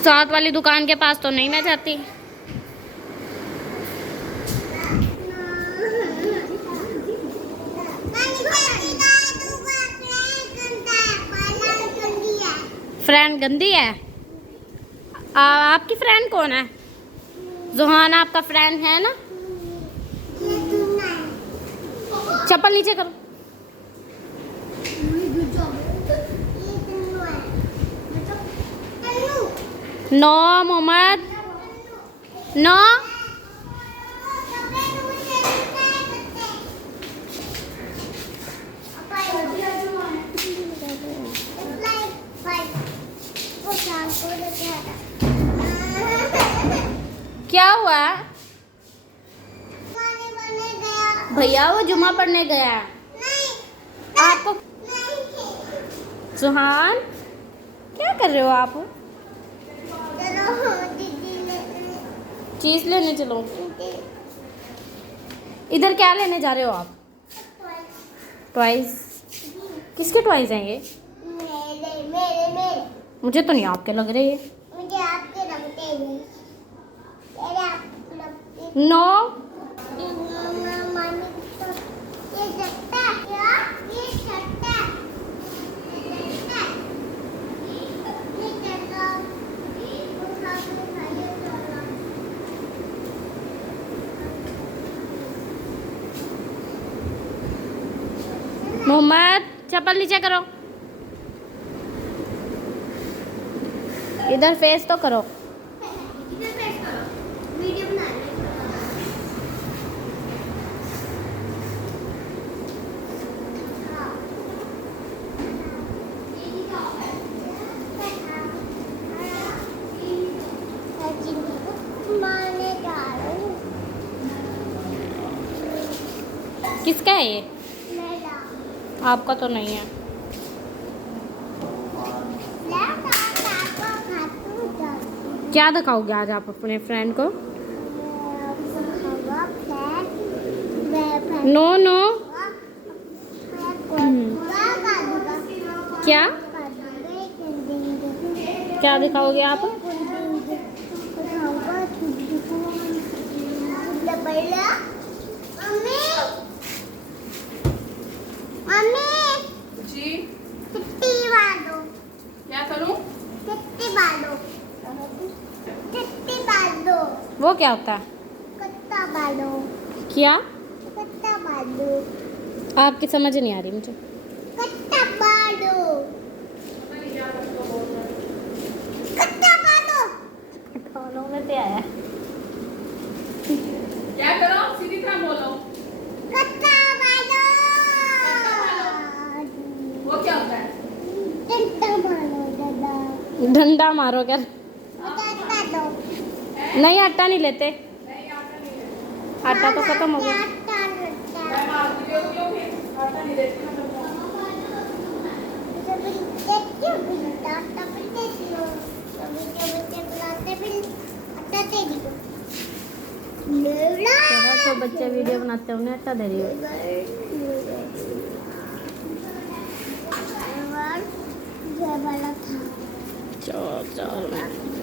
साथ वाली दुकान के पास तो नहीं मैं जाती। फ्रेंड गंदी है। आपकी फ्रेंड कौन है? जुहान आपका फ्रेंड है ना? चप्पल नीचे करो। No Mohammad no. क्या हुआ? भैया वो जुमा पढ़ने गया। आपको सुहान क्या कर रहे हो आप? चीज लेने चलो। इधर क्या लेने जा रहे हो आप? टॉयज। किसके टॉयज हैं ये? मेरे। मुझे तो नहीं आपके लग रहे हैं। मुझे आपके लगते हैं। नो। मोहम्मद चप्पल नीचे करो। इधर फेस तो करो। वीडियो बना रहे किसका है ये? आपका तो नहीं है। क्या दिखाओगे आज आप अपने फ्रेंड को? No no. क्या क्या दिखाओगे आप? जी कितनी बार दो। क्या करूं? कितनी बार दो। कितनी बार दो। वो क्या होता है? कितना बार दो। क्या? कितना बार दो। आपकी समझ नहीं आ रही मुझे। कितना बार दो। कितना बार दो। दोनों में से आया। क्या करो? सीधी तरह बोलो। कितना बार दो। वो क्या होता है? डंडा मारो दादा। डंडा मारो क्या? नहीं आटा नहीं लेते। आटा तो खत्म हो गया। मैं मारती हूँ क्यों फिर? आटा नहीं देती ना तो बच्चे वीडियो बनाते होंगे आटा दे रही हो। चल